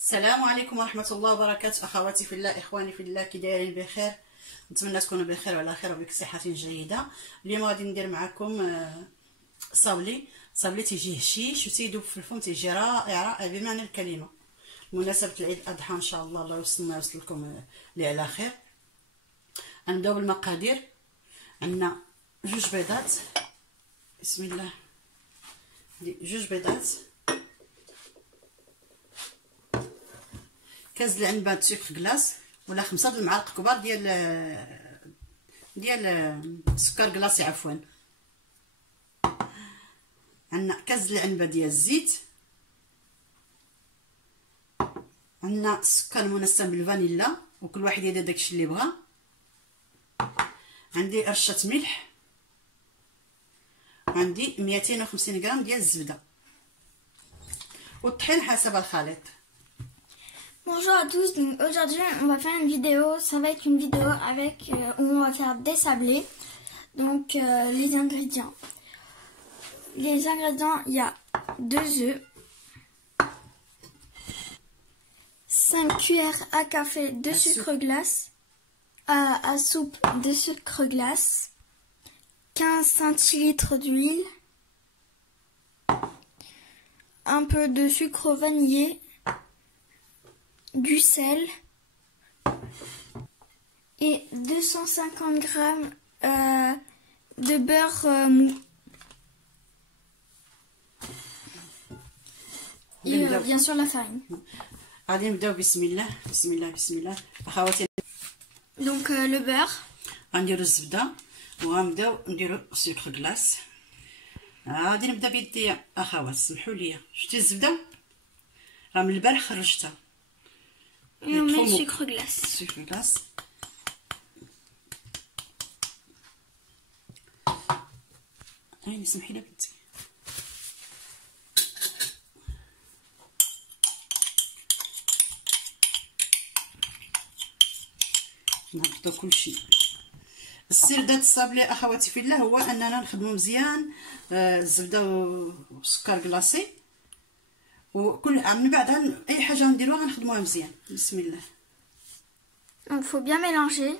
السلام عليكم ورحمة الله وبركاته. أخواتي في الله، إخواني في الله، كي دايرين بخير؟ نتمنى تكونوا بخير وعلى خير وبصحة جيدة. اليوم غادي ندير معكم صابلي تيجي هشيش وتيدوب في الفم، تيجي رائع بمعنى الكلمة. بمناسبة العيد الأضحى إن شاء الله يوصل لكم لي على خير. غنبداو بالمقادير. عندنا 2 بيضات، بسم الله، 2 بيضات، كاس العنبه د سكر كلاص ولا 5 المعالق كبار ديال سكر كلاصي عفوا. عندنا كاس العنبه ديال الزيت، عندنا السكر منسم بالفانيلا وكل واحد يدير داكشي اللي بغا. عندي رشه ملح، عندي 250 غرام ديال الزبده، والطحين حسب الخليط. Bonjour à tous, donc aujourd'hui on va faire une vidéo, ça va être une vidéo avec où on va faire des sablés. Donc les ingrédients. Il y a 2 œufs, 5 cuillères à café de sucre glace, à soupe de sucre glace, 15 centilitres d'huile, un peu de sucre vanillé, du sel et 250 grammes de beurre mou. Et bien sûr la farine. غادي نبداو بسم الله بسم الله بسم الله اخواتي. Donc le beurre. غنديرو الزبده وغنبداو نديرو سكر كلاص. غادي نبدا بيدي اخوات، سمحوا لي. شتي الزبده راه من البارح خرجتها. Et on met le sucre glace. Sucre glace. هاني سمحي لي بنتي. نهبطو كلشي. السر دات الصابلي اخواتي في الله هو اننا نخدمو مزيان الزبده والسكر كلاصي، وكل من بعد اي حاجه نديروها غنخدموها مزيان. بسم الله. Donc faut bien mélanger.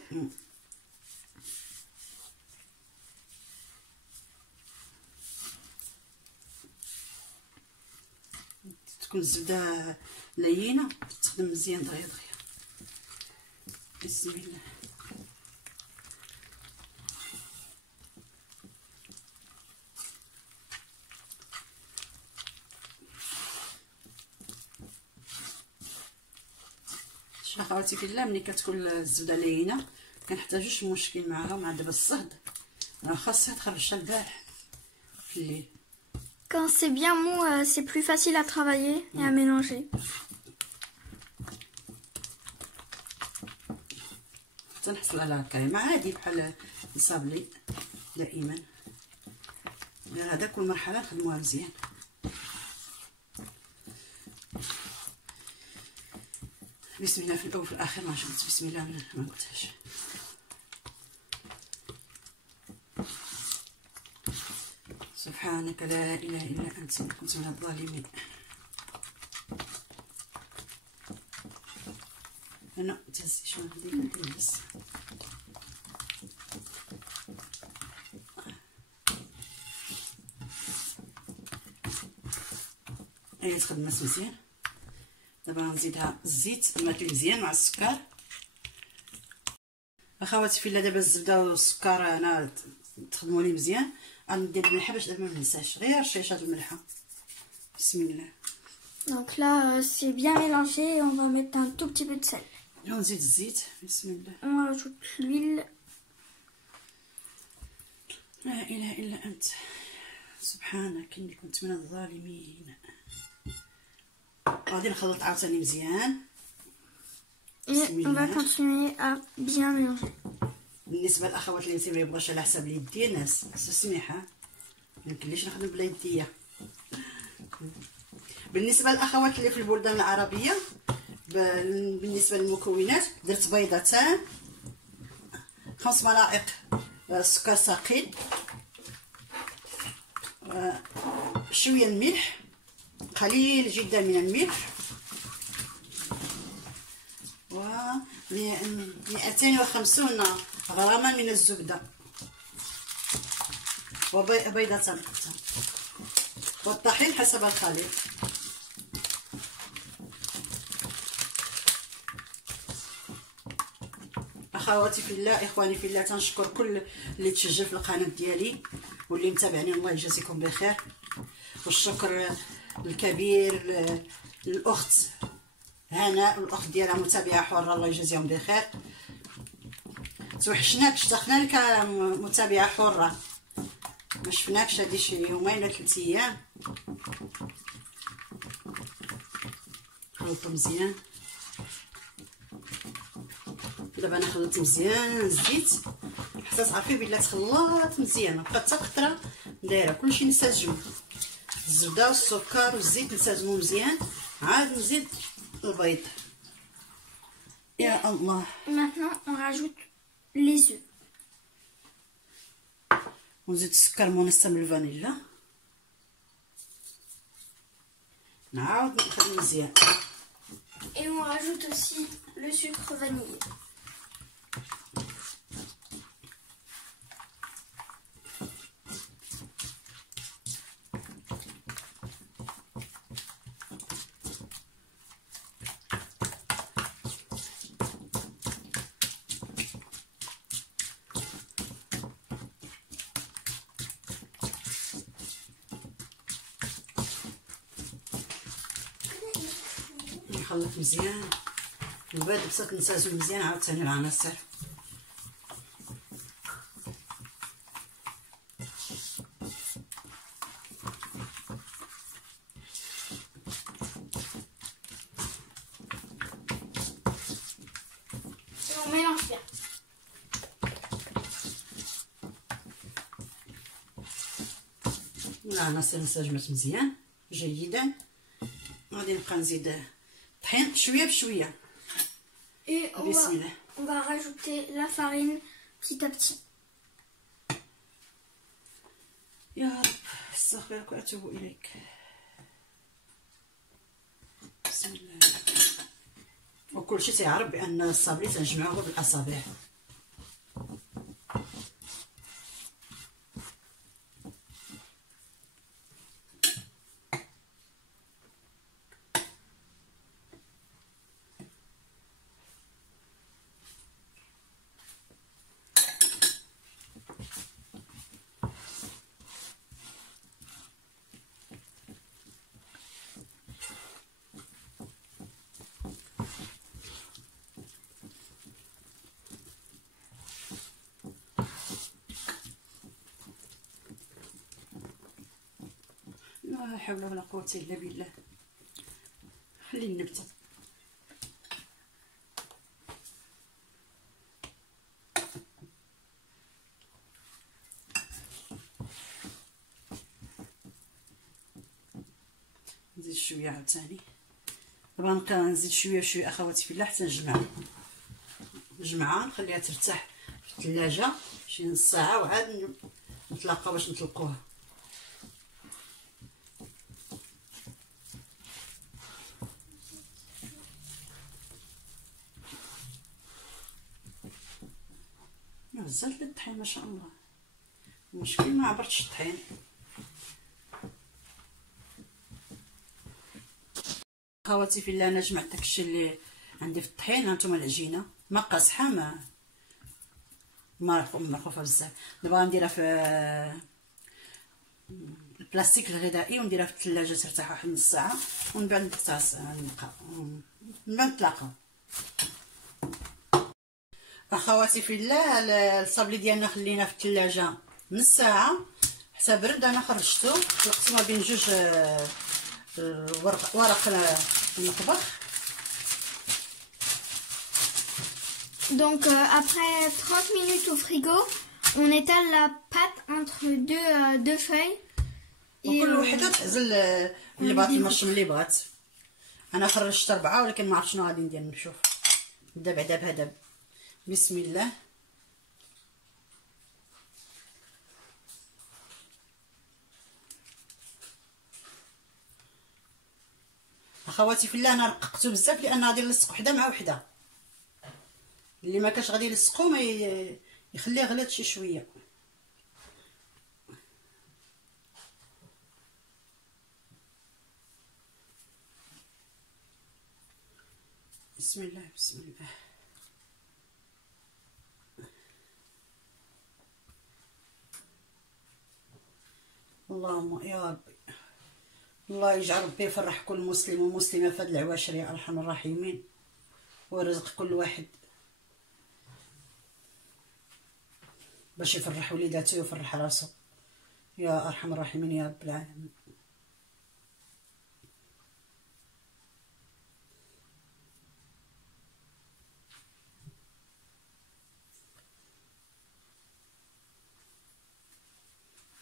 تكون الزبده لينه تخدم مزيان دغيا دغيا. بسم الله. اخواتي في الله، ملي كتكون الزبده لينه كنحتاجوش مشكل معاها مع دابا الصهد، راه خاصها تخرجها البارح في الليل. Quand c'est bien mou, c'est plus facile à travailler et à mélanger. حتى نحصل على الكريمه عادي بحال الصابلي دائما، غير هذا كل مرحله نخدموها مزيان. بسم الله في الاول وفي الاخر. ما شفت بسم الله ما قلتهاش. سبحانك لا اله الا انت كنت من الظالمين. انا تهزي شنو هذيك ندير هي تخدمات مزيان. دابا غنزيدها الزيت الماكل مزيان مع السكر. اخواتي في الله، دابا الزبده والسكر انا تخدموا لي مزيان. غندير الملحه باش دابا ما ننساش، غير شيشه الملحه. بسم الله. Donc là c'est bien mélangé et on va mettre un tout petit peu de sel. ونزيد الزيت. بسم الله. On rajoute l'huile. لا اله الا انت سبحانك اني كنت من الظالمين. غادي نخلط عاوتاني مزيان. Et on va continuer à bien mélanger. بالنسبه للاخوات اللي ما يبغاش على حساب اليديه الناس السميحه، ما يمكنليش نخدم بلا يديه. بالنسبه للاخوات اللي في البلدان العربيه، بالنسبه للمكونات درت بيضتان، 5 ملائق سكر ثقيل، شويه الملح، قليل جدا من الملح، 250 غراما من الزبدة وبيضة، والطحين حسب الخليط. اخواتي في الله، اخواني في الله، تنشكر كل اللي تشجع في القناه ديالي واللي متابعني، الله يجازيكم بخير. والشكر الكبير للاخت هناء، الاخت ديالها متابعه حره، الله يجازيهم بخير. توحشناك، اشتقنا لك متابعه حره، ما شفناكش هادي شي يومين ولا 3 ايام. خلطو مزيان. دابا انا خلطت مزيان الزيت حتى تعرفي بلي تخلط مزيان، بقات حتى قطره دايره، كلشي نسجم، الزبده والسكر والزيت نسجمو مزيان، عاد نزيد البيض. يا الله. Maintenant on rajoute les œufs. ونزيد السكر منسم الفانيلا، نعاود نخدم مزيان. Et on rajoute aussi le sucre vanillé. نخلط مزيان وبعد بصات نسازو مزيان عاوتاني العناصر. Et on mélange bien. العناصر انسجمت مزيان جيدا. غادي نبقى نزيد طحين شويه بشويه. Et بسم الله. on va rajouter la farine petit à petit. يا رب استغفرك واتوب اليك. بسم الله. وكل شيء تيعرف بان الصابلي تنجمعوه بالاصابع. لا حول ولا قوة إلا بالله. خلي النبتة. نزيد شوية عاوتاني. دابا نبقى نزيد شوية بشوية أخواتي في الله حتى نجمعها نخليها ترتاح في الثلاجة شي نص ساعة وعاد نتلاقاو باش نطلقوها. بزاف الطحين ما شاء الله. المشكل ما عبرتش الطحين. خواتي في الله، انا جمعت داكشي اللي عندي في الطحين. هانتوما العجينه ما قاصحه، ما مرخوفه بزاف. دابا غنديرها في البلاستيك الغذائي ونديرها في الثلاجه ترتاح واحد نص ساعه، ومن بعد نتلاقاو. اخواتي في الله، الصابلي ديالنا خلينا في الثلاجه نص ساعه حتى برد. انا خرجته طلقت ما بين جوج ورق المطبخ. Donc après 30 minutes au frigo, on étale la pâte entre deux feuilles. وكل وحده تعزل اللي بغات المرشم اللي بغات. انا خرجت 4 ولكن ما عرفت شنو غادي ندير. نشوف نبدا بعدا بهذا. بسم الله. اخواتي في الله، انا رققته بزاف لان غادي نلصق وحده مع وحده. اللي ما كانش غادي يلصقو ما يخليه غليظ شي شويه. بسم الله بسم الله. اللهم يا ربي، الله يجعل ربي يفرح كل مسلم ومسلمه في هاد العواشر يا ارحم الراحمين، ويرزق كل واحد باش يفرح وليداته ويفرح راسو يا ارحم الراحمين يا رب العالمين.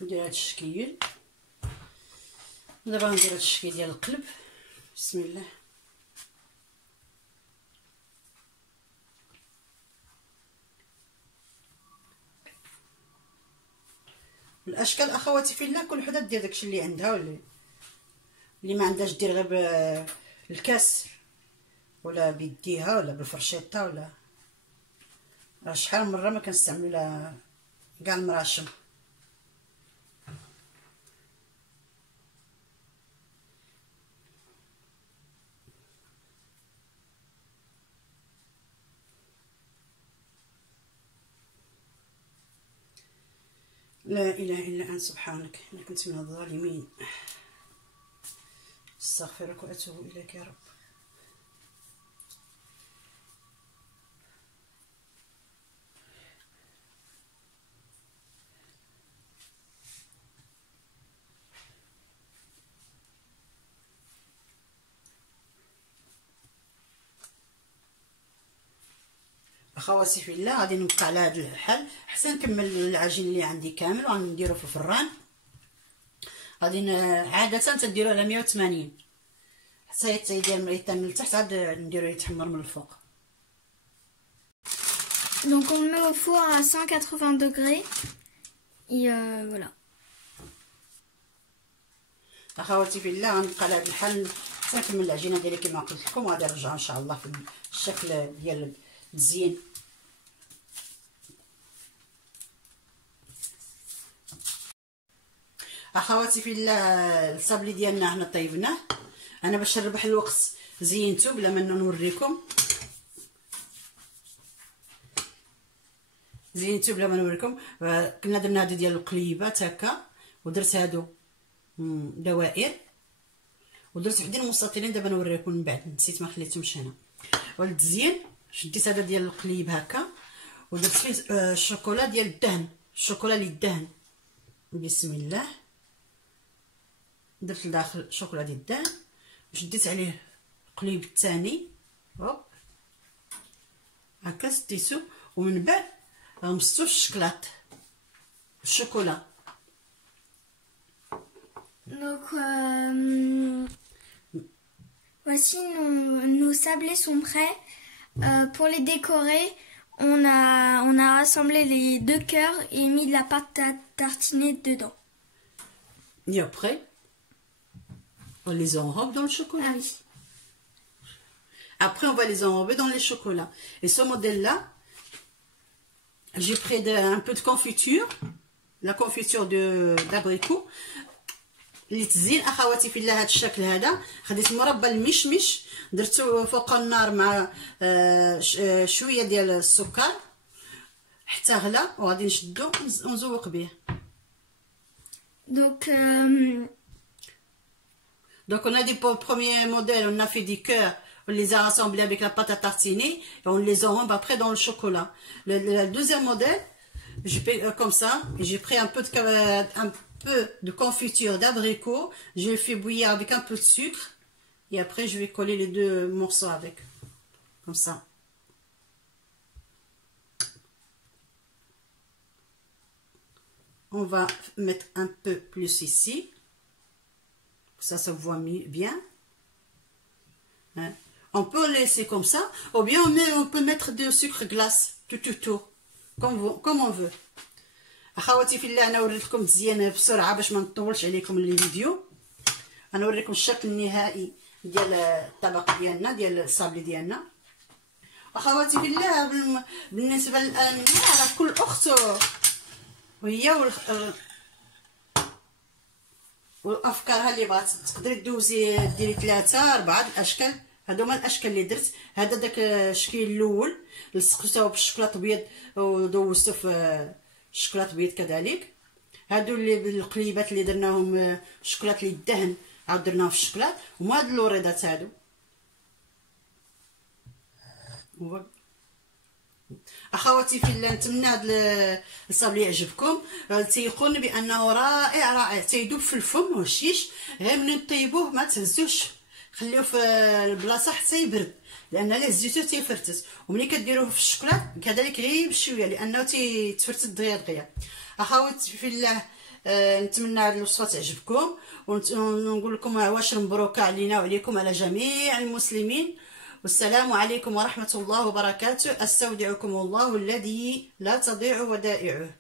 ندير هاد الشكل، دابا ندير هاد الشكل ديال القلب. بسم الله. الاشكال اخواتي في الله كل وحده دير داكشي اللي عندها، واللي ما عندهاش دير غير بالكاس ولا بيديها ولا بالفرشيطه، ولا شحال من مره ما كنستعملوا لا كاع المراشم. لا اله الا انت سبحانك اني كنت من الظالمين، استغفرك واتوب اليك يا رب. اخواتي في الله غادي نبقى على هذا الحال حتى نكمل العجين اللي عندي كامل، وغنديرو في الفران. غادي عاده تنديرو على 180 حتى يدير من التحت، عاد نديرو يتحمر من الفوق. Donc on le met au four à 180 degrés et voilà. اخواتي في الله غنبقى على هذا الحال حتى نكمل العجينه ديالي كما قلت لكم، وغادي نرجع ان شاء الله في الشكل ديال التزيين. اخواتي في الله الصابلي ديالنا حنا طيبناه، انا باش نربح الوقت زينته بلا ما نوريكم، زينته بلا ما نوريكم. كنا درنا هادو ديال القليبات هكا، ودرت هادو دوائر، ودرت وحدين مستطيلين دابا نوريكم من بعد، نسيت ما خليتهمش هنا. والتزيين شديت هذا ديال القليب هكا، ودرت فيه الشوكولا ديال الدهن، الشوكولا اللي الدهن. بسم الله. درت لداخل الشوكولا ديال الدهن، وشديت عليه القليب الثاني هوب هكا سديتو، ومن بعد غمستو في الشكلاط الشوكولا. Donc voici nos sablés sont prêts. Pour les décorer, on a rassemblé les deux cœurs et mis de la pâte à tartiner dedans. Et après, on les enrobe dans le chocolat. Ah oui. Après, on va les enrober dans les chocolats. Et ce modèle-là, j'ai pris un peu de confiture, la confiture d'abricot. للتزيين اخواتي في الله هذا الشكل هذا، خديت مربى المشمش درتو فوق النار مع شويه ديال السكر حتى غلا، وغادي نشدو ونزوق به. Donc on a dit pour le premier modèle, on a fait des cœurs, on les a rassemblés avec la pâte à tartiner et on les enrobe après dans le chocolat. Le deuxième modèle, j'ai fait comme ça, j'ai pris un peu de confiture d'abricot, je le fais bouillir avec un peu de sucre et après je vais coller les deux morceaux avec, comme ça. On va mettre un peu plus ici, ça se voit bien. Hein? On peut laisser comme ça, ou bien on peut mettre du sucre glace, tout, comme on veut. اخواتي في الله انا وريت لكم مزيان بسرعه باش ما نطولش عليكم الفيديو. انا نوريكم الشكل النهائي ديال الطبق ديالنا ديال الصابلي ديالنا. اخواتي في الله بالنسبه للامنيه على كل اخت وهي والافكارها اللي بغات تقدري دوزي ديري 3 4 الاشكال. هادو هما الاشكال اللي درت. هذا داك الشكل الاول لصقته بالشوكولاط ابيض ودوزته في الشوكولاط ابيض كذلك. هادو اللي بالقليبات اللي درناهم الشوكولاط اللي دهن عاود درناهم في الشوكولاط. وما هاد اللوريدات هادو. اخواتي في الله نتمنى هذا الصابلي يعجبكم. تيقن بانه رائع رائع، تيذوب في الفم والشيش. غير من طيبوه ما تهزوش، خليوه في البلاصه حتى يبرد، لان الا هزيتوه تيفرتس. وملي كديروه في الشوكولاط كذلك غير بشويه لانه تيتفرتس دغيا دغيا. اخواتي في الله نتمنى هذه الوصفه تعجبكم، ونقول لكم واش مبروكه علينا وعليكم على جميع المسلمين. والسلام عليكم ورحمة الله وبركاته. استودعكم الله الذي لا تضيع ودائعه.